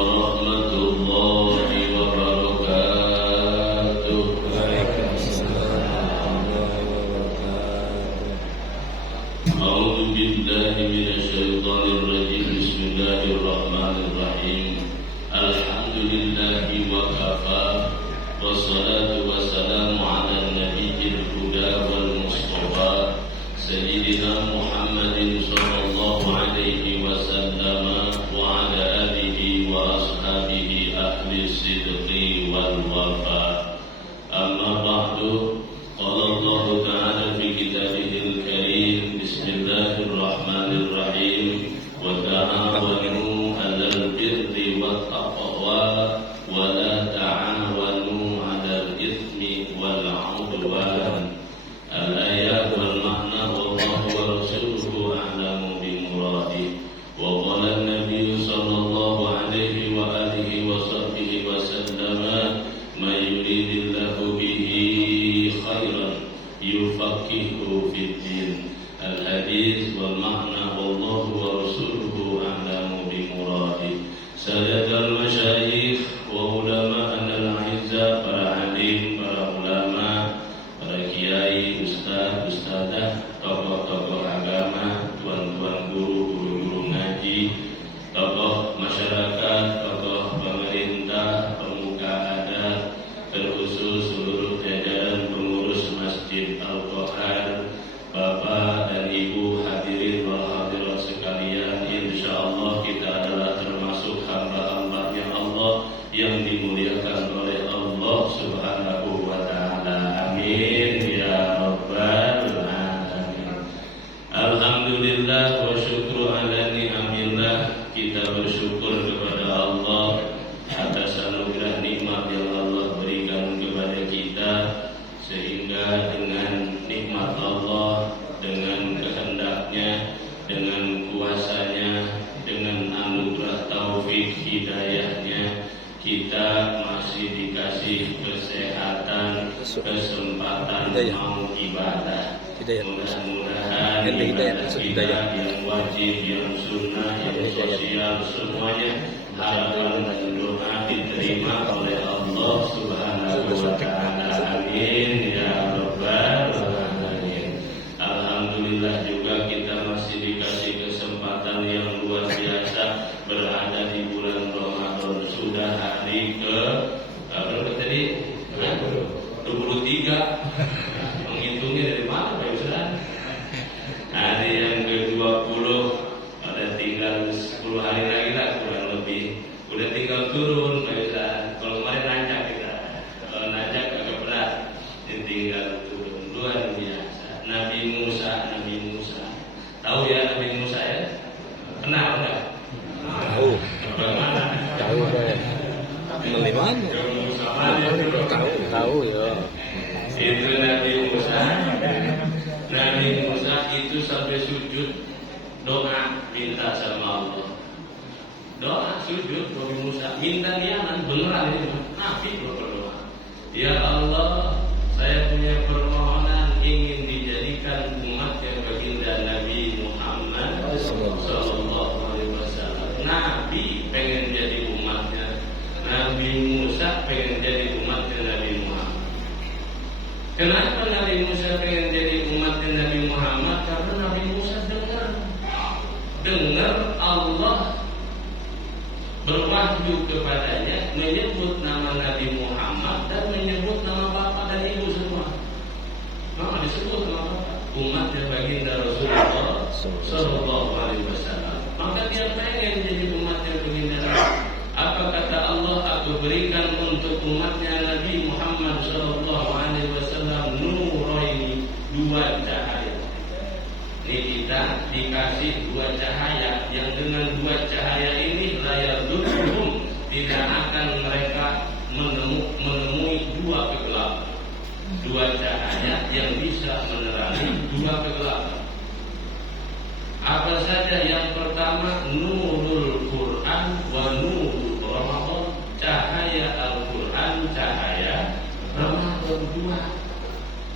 warahmatullahi wabarakatuh. Waalaikumsalam warahmatullahi wabarakatuh. A'udzu billahi minasyaitonir rajim. Bismillahirrahmanirrahim. Alhamdulillahi wa kafa. Wassalatu wassalamu ala nabiyil huda wal mustafa sayyidina Muhammadin sallallahu alaihi wasallam wa ala alihi wa ashabihi ahli sidqi wal wafa. Amma ba'du. Qala Allah ta'ala fi kitabihil karim. Bismillahirrahmanirrahim. Wa ta'awanu 'alal birri wat taqwa wa la ta'awanu 'alal itsmi wal 'udwan. Al-ayat wal ma'na wallahu wa rasuluhu a'lamu bi muradi. Wa qala an-nabiy sallallahu alaihi wa alihi wa sahbihi wa sallama may yuridillahu bihi khairan yufaqihu fid din. Al-hadis wal ma'na wallahu wa rasuluhu a'lamu bi muradi. Sayyidul masyayikh wa ulama'ana al-'izza, para alim, para ulama, para kiai, ustaz, ustazah, tokoh-tokoh agama, tuan-tuan guru, guru-guru ngaji, tokoh masyarakat, tokoh pemerintah, pemuka adat, terkhusus seluruh jajaran pengurus Masjid Al-Qahar, Bapak dan Ibu hadirin wal hadirat sekalian, insyaallah kita adalah termasuk hamba-hambanya Allah yang dimuliakan oleh Allah Subhanahu wa ta'ala. Amin ya rabbal alamin. Alhamdulillah wa syukru ala ni'amillah. Kita bersyukur kepada Allah atas anugerah nikmat yang Allah berikan kepada kita, sehingga dengan nikmat Allah, dengan kehendaknya, dengan kuasanya, dengan anugerah taufik hidayahnya, kita masih dikasih kesehatan, kesempatan mau ibadah. Mudah-mudahan ibadah kita yang wajib, yang sunnah, yang sosial, semuanya harapan dan doa diterima oleh Allah Subhanahu wa ta'ala. Amin ya rabbal alamin. Alhamdulillah juga kita masih dikasih kesempatan yang luar biasa berada di bulan Ramadan. Sudah hari ke berapa tadi? 23. Menghitungnya dari mana Pak Ustaz? Hari yang ke-20, ada tinggal 10 hari lagi lah kurang lebih. Udah tinggal turun Pak Ustaz. Kalau kemarin nanjak kita. Kalau nanjak agak berat. Ini tinggal turun. Luar biasa. Nabi Musa. Tahu ya Nabi Musa ya? Kenal enggak? Tahu. Tahu saya. Meliman. Tahu ya. Itu Nabi Musa. Nabi Musa itu sampai sujud doa minta sama Allah. Doa sujud Nabi Musa minta niatan beneran itu. Nabi berdoa. Ya Allah, saya punya permohonan ingin dijadikan umatnya baginda Nabi Muhammad sallallahu alaihi wasallam. Nabi pengen jadi umatnya. Nabi Musa pengen jadi umatnya Nabi Muhammad. Kenapa Nabi Musa pengen jadi umatnya Nabi Muhammad? Karena Nabi Musa dengar Allah berwahyu kepadanya, menyebut nama Nabi Muhammad dan menyebut nama bapak dan ibu semua. Nama disebut nama bapak, umatnya baginda Rasulullah sallallahu alaihi wasallam. Maka dia pengen jadi umatnya baginda Rasul. Apa kata Allah? Aku berikan untuk umatnya Nabi Muhammad sallallahu alaihi wasallam nuraini, 2 cahaya. Ini kita dikasih 2 cahaya, yang dengan 2 cahaya ini layar duduk tidak akan mereka menemui 2 kegelapan. 2 cahaya yang bisa menerangi 2 kegelapan. Apa saja? Yang pertama, nurul Quran wa nurul Ramadan, cahaya Al-Quran, cahaya Ramadan 2.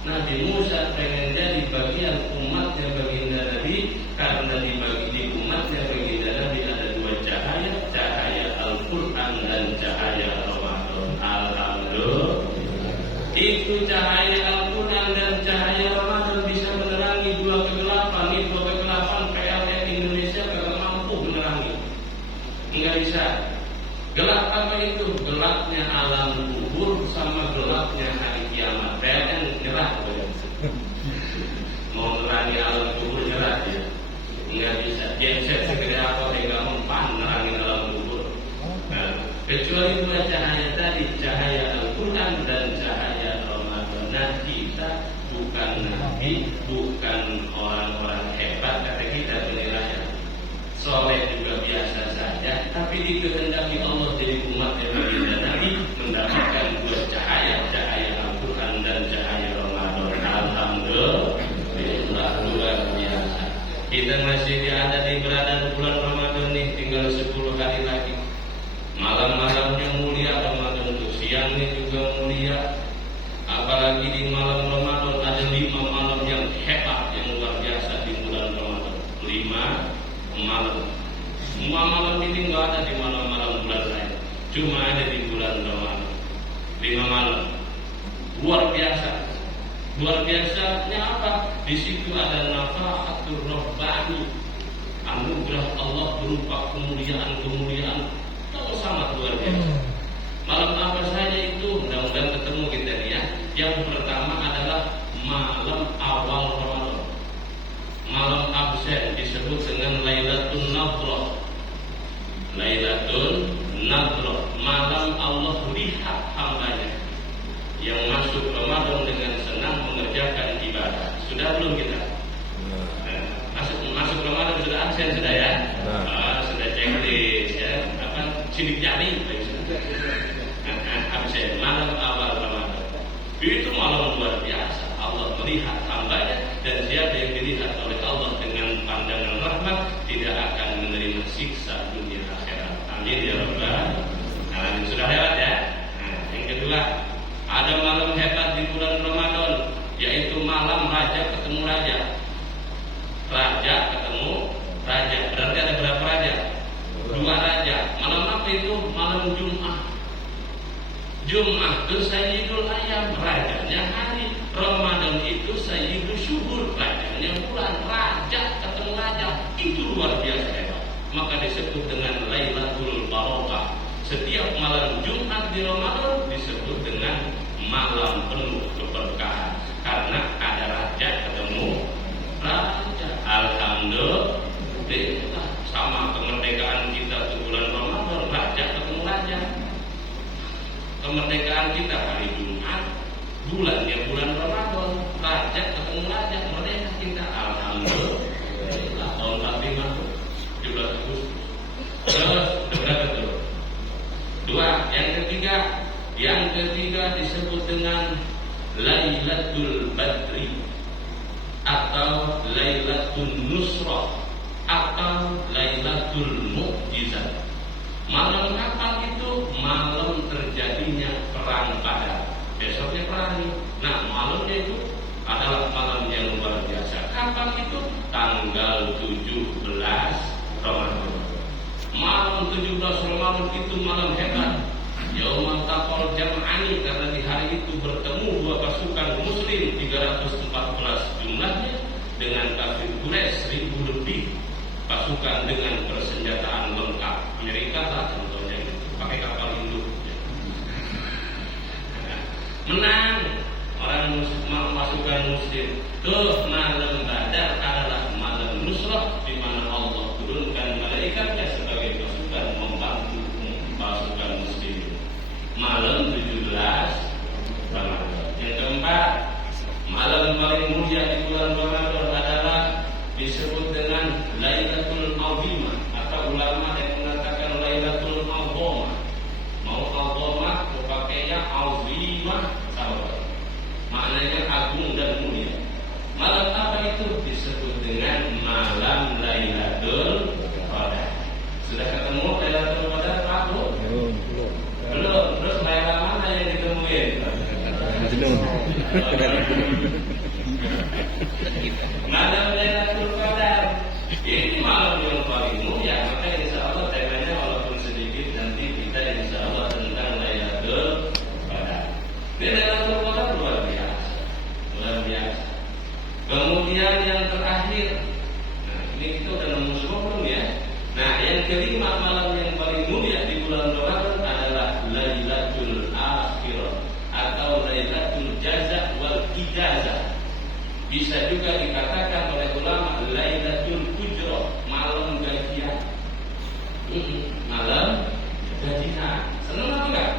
Nabi Musa pengen jadi bagian umatnya baginda Nabi, karena dibagi di umatnya baginda Nabi ada 2 cahaya, cahaya Al-Quran dan cahaya Ramadan. Alhamdulillah. Itu cahaya Al-Quran dan cahaya Ramadan bisa menerangi dua kegelapan. Ini dua kegelapan PLN Indonesia kagak mampu menerangi. Enggak bisa. Gelap apa itu? Gelapnya alam kubur sama gelapnya hari kiamat. PLN nyerah. Mau menerangi alam kubur nyerah ya. Enggak bisa. Genset segede apa sehingga mempan menerangi alam kubur. Nah, kecuali dua cahaya tadi, cahaya Al-Quran dan cahaya Ramadan. Nah, kita bukan nabi, bukan orang-orang hebat kata kita penilaian. Soleh juga biasa saja, tapi dikehendaki Allah jadi umat yang baginda Nabi mendapatkan dua cahaya, cahaya Al-Quran dan cahaya Ramadan. Alhamdulillah, luar biasa. Kita masih berada di bulan Ramadan nih, tinggal 10 hari lagi. Malam-malamnya mulia Ramadan itu, siangnya juga mulia. Apalagi di malam Ramadan ada 5 malam yang hebat, yang luar biasa di bulan Ramadan. 5 malam. Semua malam ini nggak ada di malam-malam bulan lain, cuma ada di bulan Ramadan. 5 malam luar biasa. Luar biasanya apa? Di situ ada nafahatul rabbani, anugerah Allah berupa kemuliaan itu sangat luar biasa. Malam apa saja itu? Mudah-mudahan ketemu kita nih ya. Yang pertama adalah malam awal Ramadan. Malam absen disebut dengan Lailatul Nadhrah. Lailatul Nadhrah, malam Allah lihat hambanya yang masuk Ramadan dengan senang mengerjakan ibadah. Sudah belum kita? Masuk Ramadan sudah absen sudah ya? Sudah checklist ya. Sidik jari absen malam awal Ramadan. Itu malam luar biasa. Allah melihat hambanya, dan siapa yang dilihat oleh Allah dengan pandangan rahmat tidak akan menerima siksa dunia akhirat. Amin ya rabbal alamin. Sudah lewat ya. Nah, yang kedua, ada malam hebat di bulan Ramadan, yaitu malam raja ketemu raja. Raja ketemu raja. Berarti ada berapa raja? 2 raja. Malam apa itu? Malam Jumat. Jumat itu Sayyidul Ayyam, rajanya hari. Ramadan itu Sayyidul Syuhur, rajanya bulan. Raja ketemu raja, itu luar biasa hebat. Maka disebut dengan Lailatul Barokah. Setiap malam Jumat di Ramadan disebut dengan malam penuh keberkahan, karena ada raja ketemu raja. Alhamdulillah. Sama kemerdekaan kita di bulan Ramadan, raja ketemu raja. Kemerdekaan kita hari Jumat, bulannya bulan Ramadan, raja ketemu raja, merdeka kita. Alhamdulillah. Tahun 45 17 Agustus. Terus berapa tuh? 2. Yang ketiga disebut dengan Lailatul Badri atau Lailatul Nusrah atau Lailatul Mu'jizat. Malam kapan itu? Malam terjadinya perang Badar. Besoknya perang. Nah, malamnya itu adalah malam yang luar biasa. Kapan itu? Tanggal 17 Ramadan. Malam 17 Ramadan itu malam hebat. Yaumul Taqal Jam'ani, karena di hari itu bertemu 2 pasukan muslim 314 jumlahnya dengan kafir Quraisy 1000 lebih. Pasukan dengan persenjataan lengkap. Amerika lah contohnya itu, pakai kapal induk. Menang orang pasukan muslim. Tuh malam Badar adalah malam Nusrah, di mana Allah turunkan malaikatnya sebagai pasukan membantu pasukan muslim. Malam 17 Ramadan. Yang keempat, malam paling mulia di bulan Ramadan adalah disebut dengan Lailatul Azimah, atau ulama yang mengatakan Lailatul Azimah. Mau Azimah berpakainya Azimah, sahabat. Maknanya agung dan mulia. Malam apa itu? Disebut dengan malam Lailatul Qadar. Sudah ketemu Lailatul Qadar Pak? Belum. Terus Lailatul mana yang ditemuin? Malam Lailatul Qadar. Ini malam yang paling mulia. Maka insya Allah temanya walaupun sedikit, nanti kita insya Allah juga dikatakan oleh ulama Lailatul Ujrah, malam gajian. Malam gajian. Seneng apa enggak?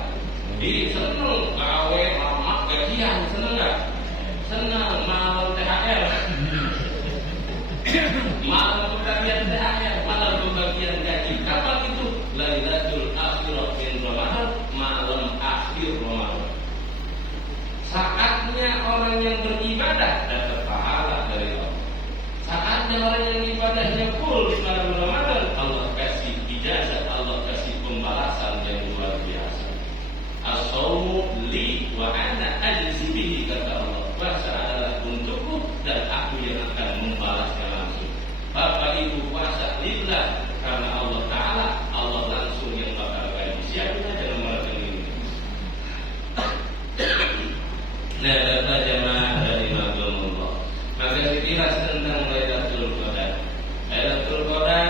Seneng gawe lama gajian, seneng enggak? Seneng. Malam THR. Malam pembagian THR, malam pembagian gaji. Kapan itu? Lailatul Akhirah min Ramadan, malam akhir Ramadan. Saatnya orang yang beribadah dapat pahala dari Allah. Saatnya orang yang ibadahnya full di malam Ramadan, Allah kasih ijazah, Allah kasih pembalasan yang luar biasa. As-shaumu li wa ana ajzi bihi, kata Allah. Puasa adalah untukku dan aku yang akan membalasnya langsung. Bapak Ibu, puasa lillah karena Allah Ta'ala, Allah langsung yang bakal gaji. Siapin aja nomor ini. Nah, Bapak jamaah dari Maghlumullah, maka sekilas tentang Lailatul Qadar. Lailatul Qadar,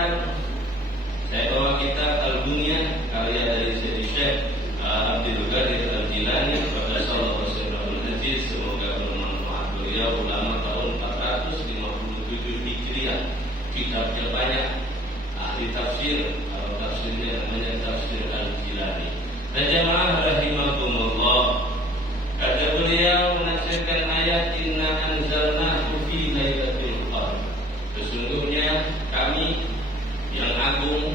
saya bawa kitab Al-Bunyah karya dari Syekh Abdul Qadir Al-Jilani kepada Sallallahu Alaihi Wasallam. Semoga bermanfaat. Beliau ulama tahun 457 Hijriah. Kitabnya banyak, ahli tafsir. Kalau tafsirnya namanya Tafsir Al-Jilani. Dan jamaah rahimakumullah, kata beliau menafsirkan ayat inna anzalnahu fi lailatul qadar. Sesungguhnya kami yang agung,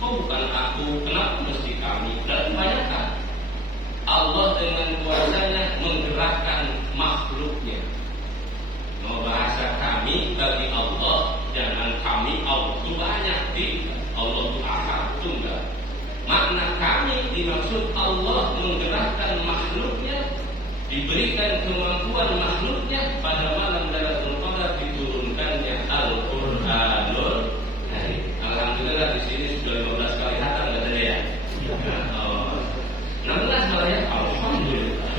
kok bukan aku, kenapa mesti kami? Dan kebanyakan Allah dengan kuasanya menggerakkan makhluknya. Mau bahasa kami bagi Allah, jangan kami, Allah itu banyak, Allah itu akal tunggal. Makna kami dimaksud Allah menggerakkan makhluknya, diberikan kemampuan makhluknya pada malam Lailatul Qadar diturunkannya Al-Qur'anul Karim. Alhamdulillah di sini sudah 15 kali hatam katanya ya. 16 malah ya. Alhamdulillah.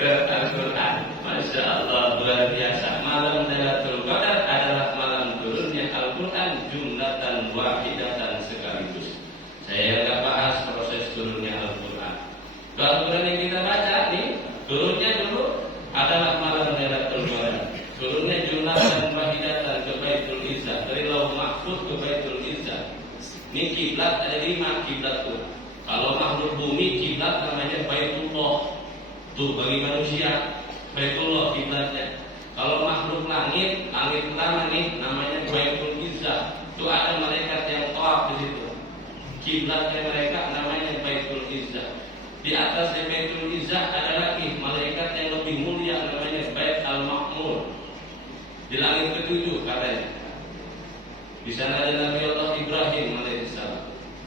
Al-Quran, Masya Allah, luar biasa. Malam Lailatul Qadar adalah malam turunnya Al-Quran jumlatan wahidatan sekaligus. Saya nggak bahas proses turunnya Al-Quran. Al-Quran yang kita baca nih, turunnya dulu adalah malam Lailatul Qadar. Turunnya jumlatan wahidatan ke Baitul Izzah, dari Lauh Mahfuz ke Baitul Izzah. Ini kiblat ada 5 kiblat tuh. Kalau makhluk bumi kiblat namanya Baitullah. Tuh bagi manusia Baitullah kiblatnya. Kalau makhluk langit, langit pertama nih namanya Baitul Izzah. Itu ada malaikat yang tawaf di situ. Kiblatnya mereka namanya Baitul Izzah. Di atas Baitul Izzah ada lagi malaikat yang lebih mulia namanya Bait Al-Ma'mur. Di langit ke-7 katanya. Di sana ada Nabi Allah Ibrahim alaihissalam.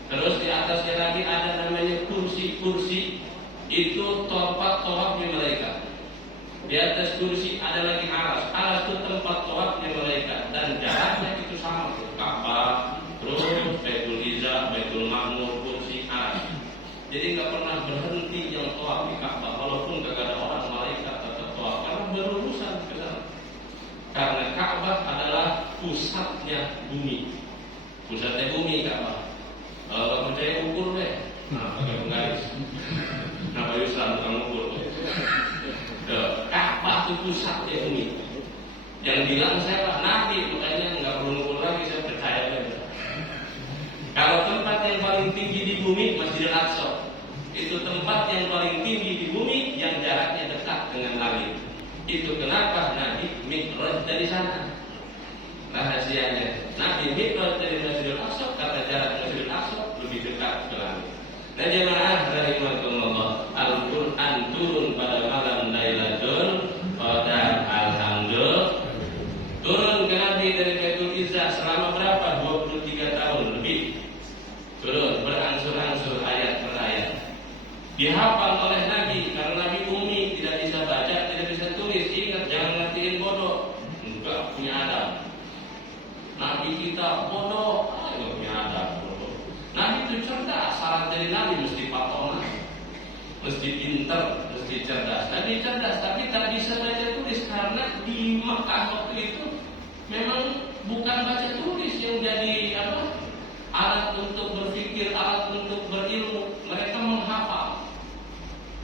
Terus di atasnya lagi ada namanya kursi-kursi. Itu tempat tawafnya malaikat. Di atas kursi ada lagi aras. Aras itu tempat tawafnya malaikat. Dan jaraknya itu sama. Ka'bah, terus Baitul Izzah, Baitul Ma'mur, kursi, aras. Jadi nggak pernah berhenti yang tawaf di Ka'bah. Walaupun nggak ada orang, malaikat tetap tawaf. Karena berurusan ke sana. Karena Ka'bah adalah pusatnya bumi. Pusatnya bumi Ka'bah. Kalau nggak percaya ukur deh. Nah, pakai penggaris. Kenapa Islam tukang ukur? Ka'bah itu pusatnya bumi. Yang bilang saya Pak Nabi, makanya nggak perlu ukur lagi, saya percaya aja. Kalau tempat yang paling tinggi di bumi Masjidil Aqsa, itu tempat yang paling tinggi di bumi yang jaraknya dekat dengan langit. Itu kenapa Nabi Mi'raj dari sana. Rahasianya Nabi Mi'raj dari Masjidil Aqsa, kata jarak Masjidil Aqsa lebih dekat ke langit. Dan jemaah rahimakumullah, Al-Quran turun pada malam Lailatul Qadar. Alhamdulillah. Turun ke Nabi dari Baitul Izzah selama berapa? 23 tahun lebih. Turun berangsur-angsur ayat per ayat. Dihafal oleh Nabi karena Nabi umi, tidak bisa baca, tidak bisa tulis. Ingat, jangan ngertiin bodoh. Enggak punya adab. Nabi kita bodoh, enggak punya adab. Nabi itu cerdas, syarat dari Nabi mesti patongan, mesti pintar, mesti cerdas. Nabi cerdas, tapi tak bisa baca tulis karena di Mekah waktu itu memang bukan baca tulis yang jadi alat untuk berpikir, alat untuk berilmu. Mereka menghafal.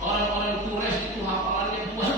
Orang-orang Quraisy itu hafalannya kuat.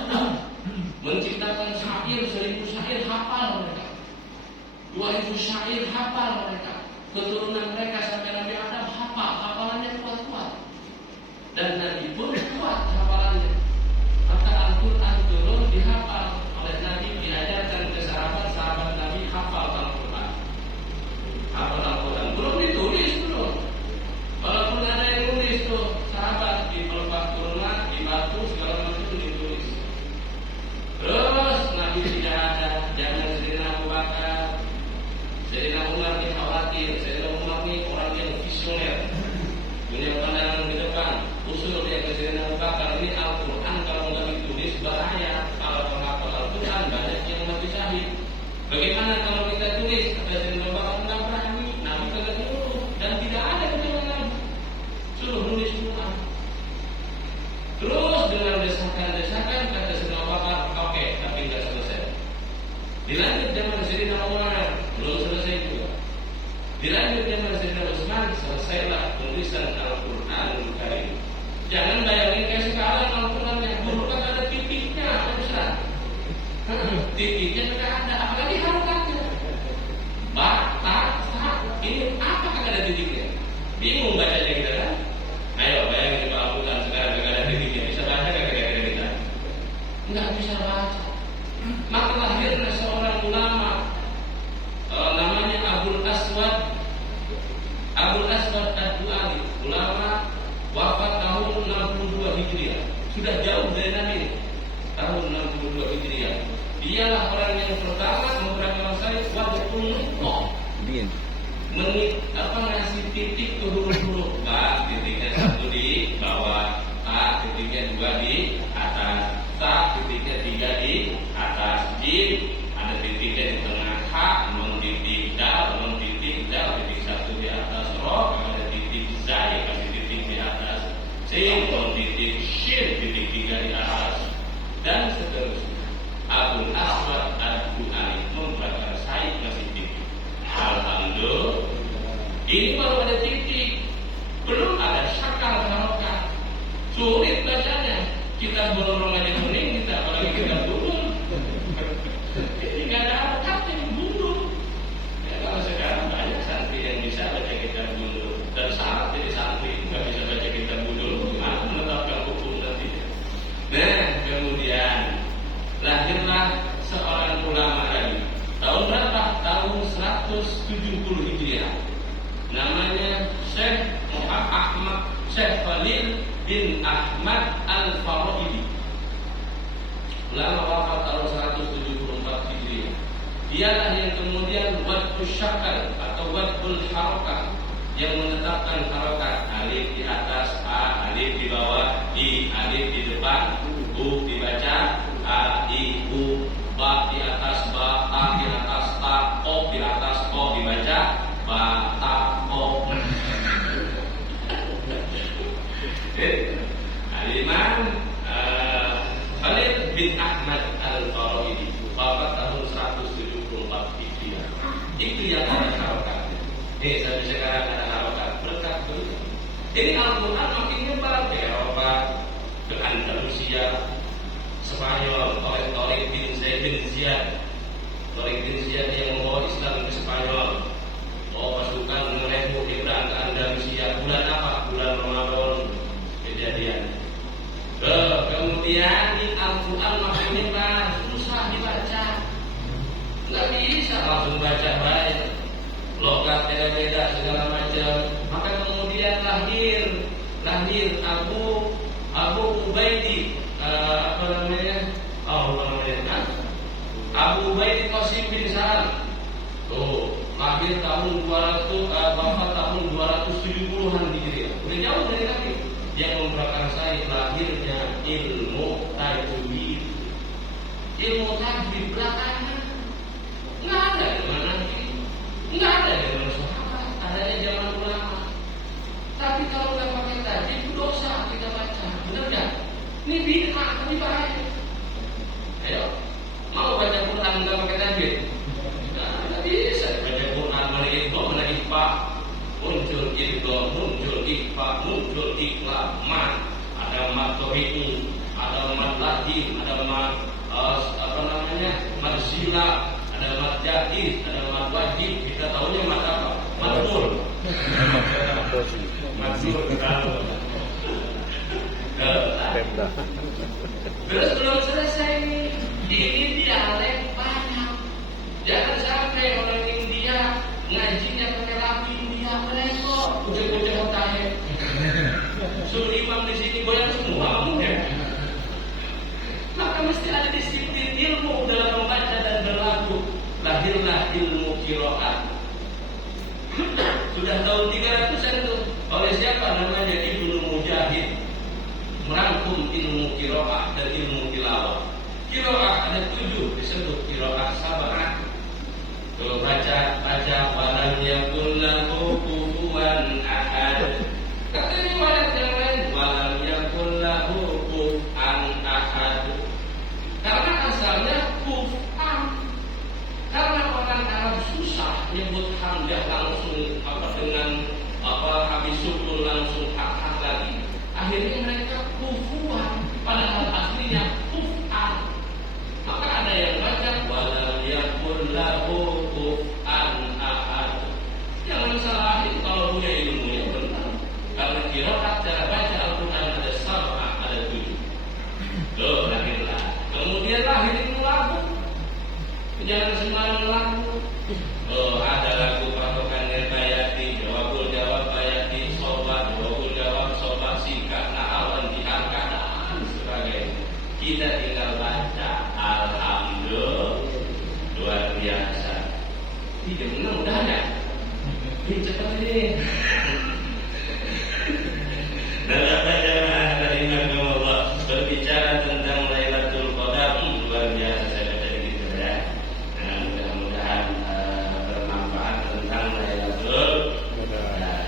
Jangan bayangin kayak sekarang Al-Qurannya. Dulu kan ada titiknya, ada besar. Titiknya juga ada, apalagi harokatnya. Ba, ta, sa, ini apa kagak ada titiknya? Bingung bacanya kita kan? Ayo bayangin Pak Al-Quran sekarang kagak ada titiknya. Bisa baca kagak kira-kira kita? Nggak bisa baca. Maka lahirnya seorang ulama, namanya Abul Aswad Ad-Du'ali, ulama wafat tahun 62 Hijriah. Sudah jauh dari Nabi, tahun 62 Hijriah. Dialah orang yang pertama memperkenalkan wajibul nutqah. Dia. Ngasih titik ke huruf-huruf. Ba, titiknya satu di bawah, ta, titiknya dua di atas, ta, titiknya tiga di atas, jim, ada titiknya di tengah, ha, non titik dal, titik satu di atas, ro, ada titik zai, kasih titik di atas, sin, non titik shin, titik tiga di atas, dan seterusnya. Abul Aswad Ad-Du'ali memperkasai ngasih titik. Alhamdulillah. Ini baru ada titik, belum ada syakal harokat. Sulit bacanya. Kita bolong aja kuning, kita apalagi kita bundul. Ini nggak ada harokatnya, bundul. Ya, kalau sekarang banyak santri yang bisa baca kita bundul dan syarat jadi santri nggak bisa baca kita bundul, gimana menetapkan hukum nantinya. Nah, kemudian lahirlah seorang ulama lagi. Tahun berapa? Tahun 170 Hijriah. Namanya Syekh Khalil bin Ahmad Al-Faraidi. Ulama wafat tahun 174 Hijriah. Dialah yang kemudian wad'us syakal atau wad'ul harokat, yang menetapkan harokat. Alif di atas, a, alif di bawah, i, alif di depan, u dibaca, a, i, u, ba di atas, ba, ta di atas, ta, o di atas, o dibaca, ba, ta, o. Al-Imam Khalil bin Ahmad Al-Faraidi wafat tahun 174 Hijriah. Itu yang ada harokatnya. Sampai sekarang ada harokat berkat begitu. Jadi Al-Quran makin nyebar ke Eropa, ke Andalusia, Spanyol oleh Tariq bin Ziyad. Tariq bin Ziyad yang membawa Islam ke Spanyol. Pasukan mengerebut Ibrahim ke Andalusia. Bulan apa? Bulan Ramadan kejadian. Kemudian di Al-Quran makin nyebar, susah dibaca. Nggak bisa langsung baca baik. Logatnya beda segala macam. Maka kemudian lahir Abu Ubaidi, Abu Ubaidi Qasim bin Salam. Lahir tahun 200, wafat tahun 270-an Hijriah. Udah jauh dari Nabi. Yang memprakarsai lahirnya ilmu tajwid. Ilmu tajwid belakangan nggak ada di mana Nabi, nggak ada di mana sahabat, adanya zaman ulama. Tapi kalau nggak pakai tajwid itu dosa kita baca, benar nggak? Ini bid'ah, ini bahaya. Ayo, mau baca Quran nggak pakai tajwid? Nggak bisa baca Quran mana ikhfa, muncul idgham, muncul ikhfa, muncul iqlab, mad, ada mad tariqi, ada mad lahim, ada mad mad zila, ada mad jaiz, ada mad wajib. Kita tahunya mad apa? Madmur. Madmur kalau terus belum selesai. Ini dialek banyak. Jangan sampai orang India ngajinya pakai rapi India, mereka kucing-kucing otaknya. Suruh imam di sini goyang semua ya. Maka mesti ada disiplin ilmu dalam membaca dan berlaku. Lahirlah ilmu qiraat. Sudah tahun 300-an itu oleh siapa namanya? Ibnu Mujahid. Merangkum ilmu qiraat dan ilmu tilawah. Qiraat ada 7 disebut qiraat sab'ah. Kalau baca walam yakul lahu kufuwan ahad. Katanya walam yang lain walam yakul lahu kufuwan ahad. Karena asalnya kufan. Karena orang Arab susah nyebut hamzah langsung dengan habis sukun langsung hak lagi. Akhirnya mereka cepat ini. Dan apa jamaah rahimahumullah, berbicara tentang Lailatul Qadar, luar biasa saya baca gitu ya. Nah, mudah-mudahan bermanfaat tentang Lailatul Qadar.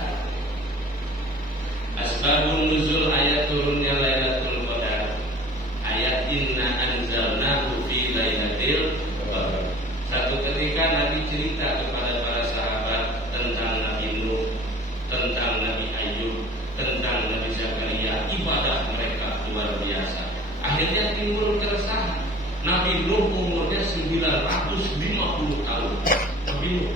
Asbabun nuzul ayat turunnya Lailatul Qadar. Ayat inna anzalnahu fi lailatil qadar. Satu ketika Nabi cerita kepada para sahabat tentang Nabi Nuh, tentang Nabi Ayub, tentang Nabi Zakaria, ibadah mereka luar biasa. Akhirnya timbul keresahan. Nabi Nuh umurnya 950 tahun. Nabi Nuh.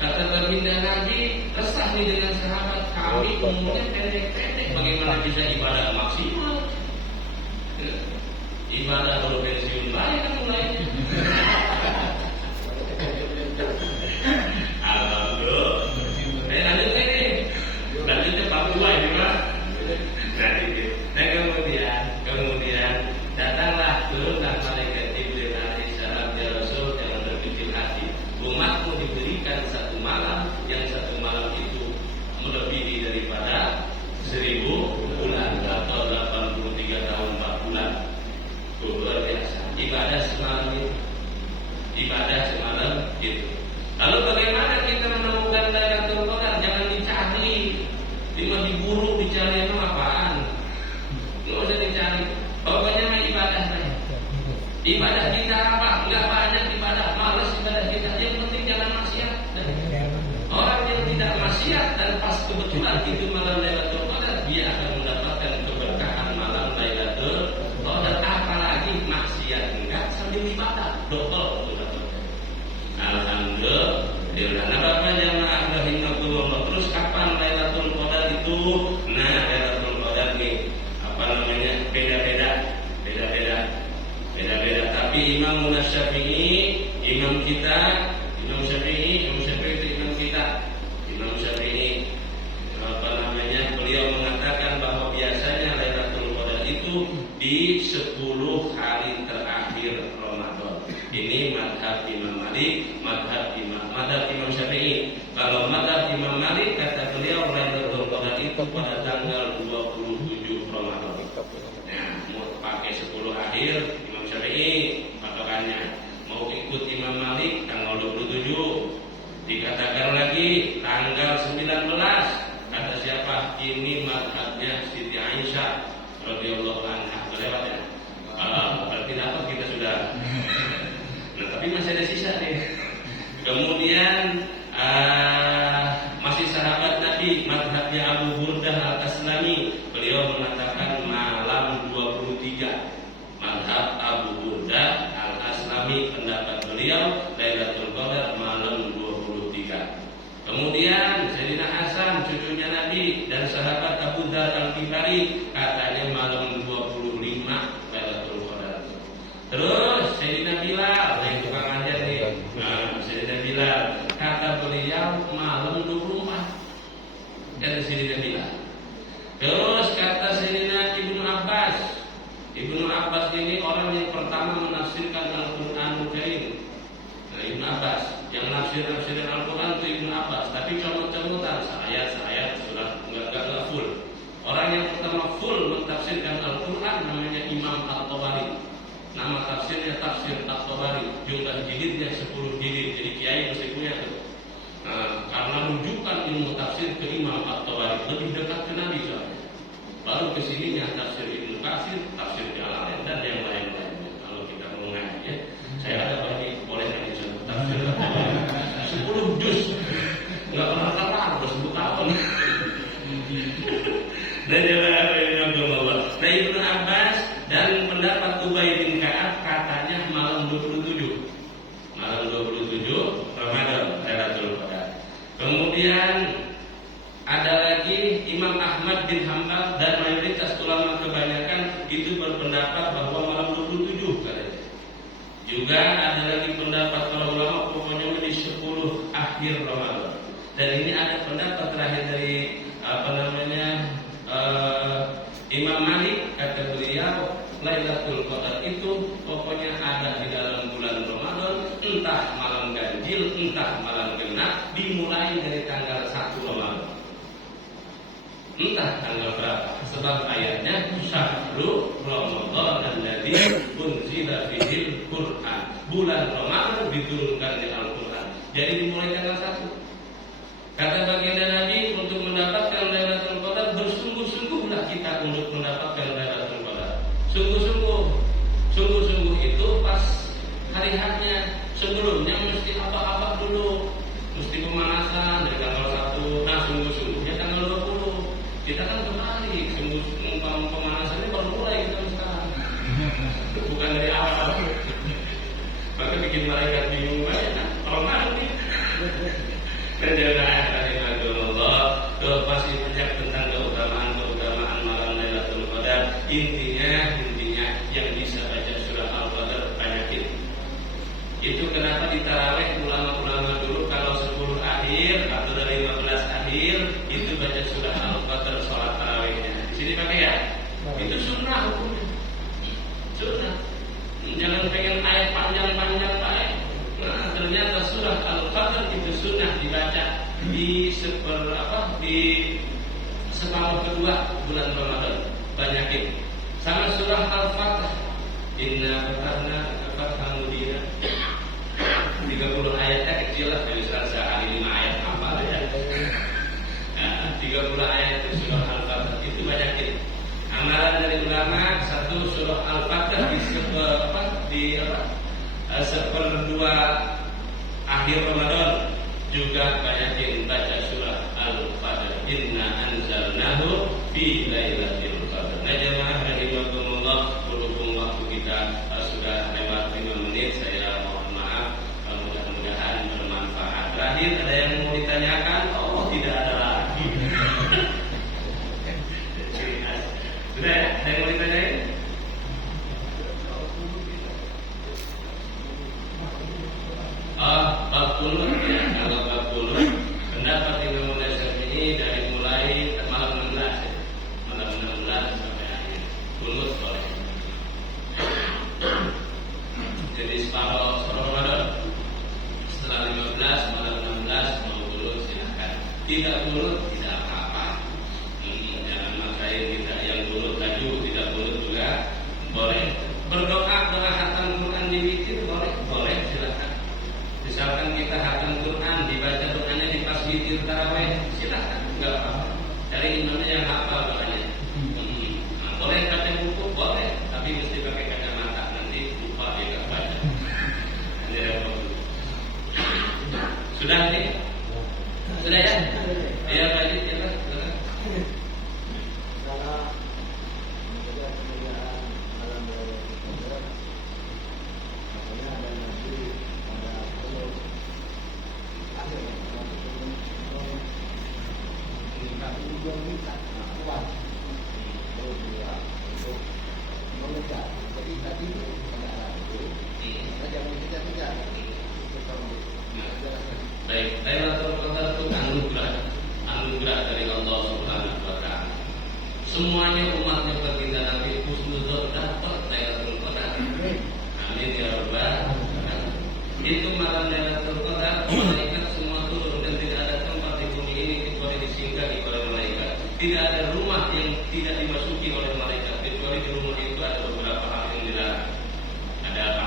Kata baginda Nabi, resah nih dengan sahabat kami umurnya pendek-pendek, bagaimana bisa ibadah maksimal? Ibadah kalau pensiun baik kan mulainya. Alhamdulillah. Lanjutnya Papua ini Pak. Nah kemudian datanglah turunlah malaikat Jibril alaihissalam, ya Rasul, jangan berkecil hati. Umatmu diberikan satu malam, yang satu malam itu melebihi daripada 1000 bulan atau 83 tahun 4 bulan. Luar biasa. Ibadah semalam itu. Lalu bagaimana kita menemukan Lailatul Qadar? Jangan dicari, cuma diburu dicari itu apaan? Nggak usah dicari. Pokoknya mah ibadah saja. Ibadah kita apa? Nggak banyak ibadah, malas ibadah kita. Yang penting jangan maksiat. Orang yang tidak maksiat dan pas kebetulan itu malam Lailatul Qadar, dia akan mendapatkan keberkahan malam Lailatul Qadar. Apalagi maksiat enggak sambil ibadah, double itu. Alhamdulillah. Nah, Bapak jamaah rahimahullah. Terus kapan Lailatul Qadar itu? Nah, Lailatul Qadar nih beda-beda. Tapi Imam Syafi'i, Imam Syafi'i beliau mengatakan bahwa biasanya Lailatul Qadar itu di 10 hari terakhir Ramadan. Ini madhab Imam Malik, madhab Imam Syafi'i. Kalau madhab Imam Malik, kata beliau Lailatul Qadar itu pada tanggal 27 Ramadan. Nah, mau pakai 10 akhir Imam Syafi'i patokannya. Mau ikut Imam Malik tanggal 27. Dikatakan lagi tanggal 19. Kata siapa? Ini madhabnya Siti Aisyah radhiyallahu anha. Lewat ya. Berarti dapat kita sudah. Nah, tapi masih ada sisa nih. Kemudian masih sahabat Nabi, madhabnya Abu Burdah Al-Aslami. Beliau mengatakan malam 23. Madhab Abu Burdah Al-Aslami, pendapat beliau Lailatul Qadar malam 23. Kemudian Sayyidina Hasan, cucunya Nabi dan sahabat Abu Dzar Al-Ghifari, katanya malam 25 Lailatul Qadar. Terus Sayyidina Bilal, yang tukang ajar nih. Nah, Sayyidina Bilal, kata beliau malam 24. Kata Sayyidina Bilal. Terus kata Sayyidina Ibnu Abbas. Ibnu Abbas ini orang yang pertama menafsirkan Al-Qur'anul Karim. Nah, Ibnu Abbas yang nafsir-nafsirin Al-Quran itu Ibnu Abbas, tapi comot-comotan ayat sudah enggak full. Orang yang pertama full mentafsirkan Al-Quran namanya Imam At-Tabari. Nama tafsirnya Tafsir At-Tabari. Jumlah jilidnya 10 jilid. Jadi kiai mesti punya tuh. Nah, karena rujukan ilmu tafsir ke Imam At-Tabari lebih dekat ke Nabi soalnya. Baru kesininya tafsir Ibnu Katsir, tafsir Jalalain dan yang lain-lainnya. Kalau kita mau ngaji ya, saya ada bagi boleh ngaji tafsir 10 juz. Enggak pernah kelar, udah 10 tahun. Dan nah, Ibnu Abbas dan pendapat Ubay bin Ka'ab katanya malam 27. Malam 27 Ramadan Lailatul Qadar. Kemudian ada lagi Imam Ahmad bin Hanbal dan mayoritas ulama kebanyakan itu berpendapat bahwa malam 27 katanya. Juga ada lagi pendapat para ulama pokoknya di 10 akhir Ramadan. Dan ini ada pendapat terakhir dari Imam Malik, kata beliau Lailatul Qadar itu pokoknya ada di dalam bulan Ramadan, entah malam ganjil, entah malam genap. genap dimulai dari tanggal 1 Ramadan. Entah tanggal berapa, sebab ayatnya Syahrul Ramadan alladzi unzila fihil Qur'an. Bulan Ramadan diturunkan di Al-Qur'an. Jadi dimulai tanggal 1. Kata baginda Nabi, untuk mendapatkan Lailatul Qadar bersungguh-sungguhlah kita untuk mendapatkan Lailatul Qadar. Sungguh-sungguh itu pas hari haknya. Sebelumnya mesti apa-apa dulu, mesti pemanasan dari tanggal 1. Nah, sungguh-sungguhnya tanggal 20. Kita kan kembali pemanasannya baru mulai kita sekarang, bukan dari awal. Maka bikin malaikat bingung banyak kan? Kalau nanti Allah pasti banyak tentang keutamaan malam Lailatul Qadar. Intinya yang bisa baca surah Al-Qadar banyakin. Itu kenapa di tarawih ulama-ulama dulu kalau 10 akhir atau dari 15 akhir itu baca surah Al-Qadar sholat tarawihnya. Di sini pakai ya? Itu sunnah hukumnya. Sunnah. Jangan pengen ayat panjang-panjang Pak. Nah, ternyata surah Al-Qadar itu sunnah dibaca di separuh kedua bulan Ramadan. Banyakin. Sama surah Al-Fatah. Inna fatahna fathan mubina. 30 ayatnya kecil lah, misalnya sehari 5 ayat apa ya. 30 ayat itu surah Al-Fatah itu banyakin. Amalan dari ulama, satu surah Al-Fatah di seperdua akhir Ramadan juga banyakin baca surah Al-Fatah. Inna anzalnahu fi lailatul qadar. Nah jemaah rahimakumullah, berhubung waktu kita sudah lewat 5 menit, saya mohon maaf. Mudah-mudahan bermanfaat. Terakhir ada yang mau ditanyakan? Oh, tidak ada lagi. Sudah ya? Ada yang mau ditanyain? Bab kunut ya. Kalau bab kunut, pendapat Imam Syafi'i dari mulai malam 16 ya. Malam 16 sampai akhir. Kunut boleh. Jadi separuh Ramadan setelah 15 malam 16 mau kunut silakan. Tidak kunut tidak apa-apa. Jangan maksain kita yang kunut laju, tidak kunut juga boleh. Berdoa doa hatam Quran di witir boleh silakan. Misalkan kita hatam Quran dibaca doanya di pas witir tarawih, silakan enggak apa-apa. Dari imamnya yang hafal doanya. Nah, boleh baca buku boleh, tapi mesti pakai kacamata nanti lupa dia enggak baca. Sudah nih? Sudah ya? Iya tadi kita. Baik, Lailatul Qadar itu anugerah dari Allah Subhanahu wa taala. Semuanya umatnya baginda Nabi husnudzon dapat Lailatul Qadar. Amin ya rabbal alamin. Itu malam Lailatul Qadar, malaikat semua turun dan tidak ada tempat di bumi ini kecuali disinggahi oleh malaikat. Tidak ada rumah yang tidak dimasuki oleh malaikat kecuali di rumah itu ada beberapa hal yang dilarang. Ada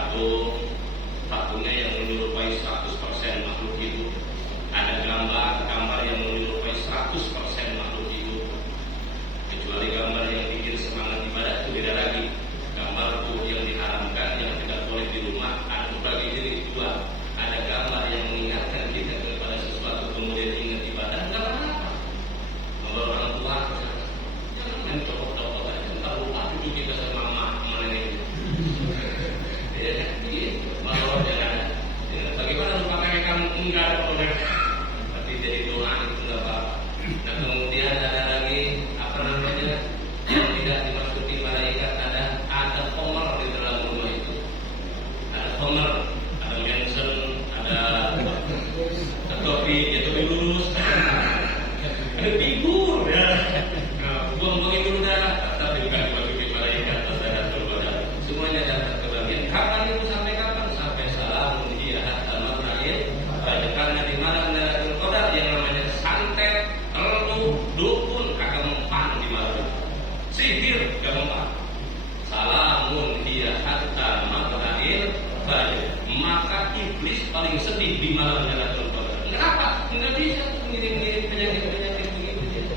patungnya yang menyerupai 100% makhluk hidup. Ada gambar yang menyerupai 100% makhluk hidup. Kecuali gambar yang bikin semangat ibadah itu beda lagi. Gambar itu yang diharamkan, yang tidak boleh di rumah. Ada bagi diri dua. Ada gambar yang mengingatkan kita kepada sesuatu kemudian ingat ibadah. Enggak apa-apa. Kalau orang tua jangan main copot-copot aja. Entar lupa cucu kita sama mama nenek. Ya, gitu. Kalau jangan. Bagaimana lupakan kamu enggak ada problem. Tapi jadi doa itu enggak apa-apa. Nah kemudian ada lagi yang tidak dimasuki malaikat, ada homer di dalam rumah itu. Ada homer, ada mention, ada topi, ya topi lurus, ada figur ya. Nah, buang-buangin dulu dah, tapi bukan dimasuki malaikat atau ada semuanya dapat kebahagiaan. Kapan itu sampai kapan? Sampai salam dia hatta matrail. Karena di malam sihir gampang. Salamun hiya hatta matla'il fajr. Maka iblis paling sedih di malam Lailatul Qadar. Kenapa? Enggak bisa ngirim-ngirim penyakit-penyakit begitu.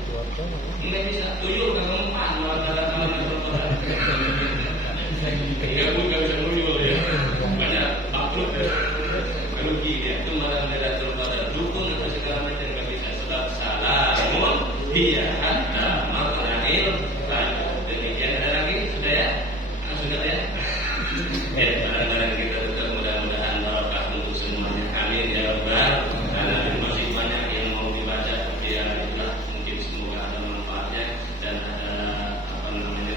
Enggak bisa. Tuyul gampang malam Lailatul Qadar. Enggak bisa tuyul ya. Banyak bangkrut ya. Rugi ya. Itu malam Lailatul Qadar. Dukun atau segala macam enggak bisa. Sebab salamun hiya hatta matla'il fajr. Demikian ada lagi sudah ya? Sudah ya? Ya, barang-barang kita tetap mudah-mudahan barokah untuk semuanya. Amin ya rabbal alamin. Masih banyak yang mau dibaca, ya itulah mungkin semoga ada manfaatnya dan ada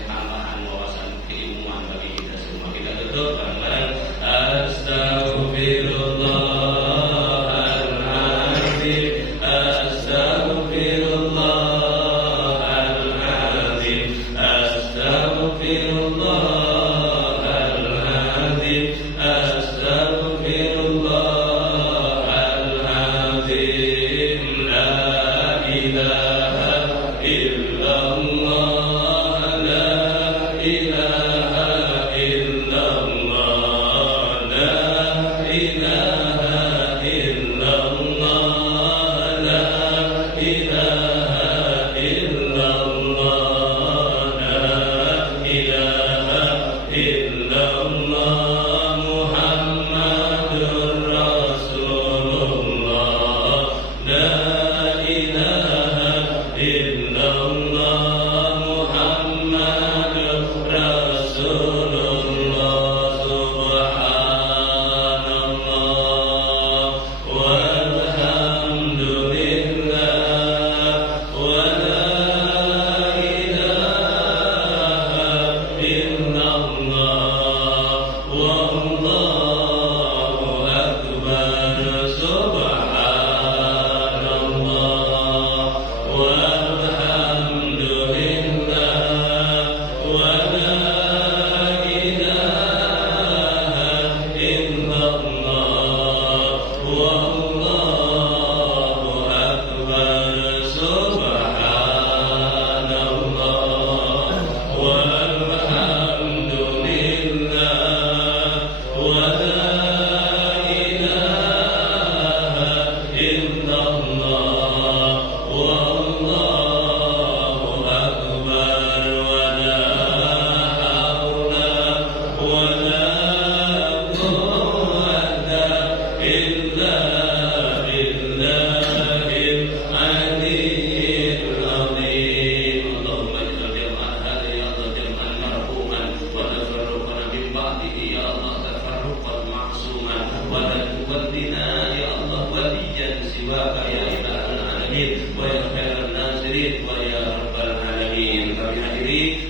tambahan wawasan keilmuan bagi kita semua. Kita tutup bareng-bareng. Astaghfirullahaladzim, astaghfirullahaladzim, astaghfirullah. Wa ya khairan nazirin wa ya rabbal alamin. Kami hadiri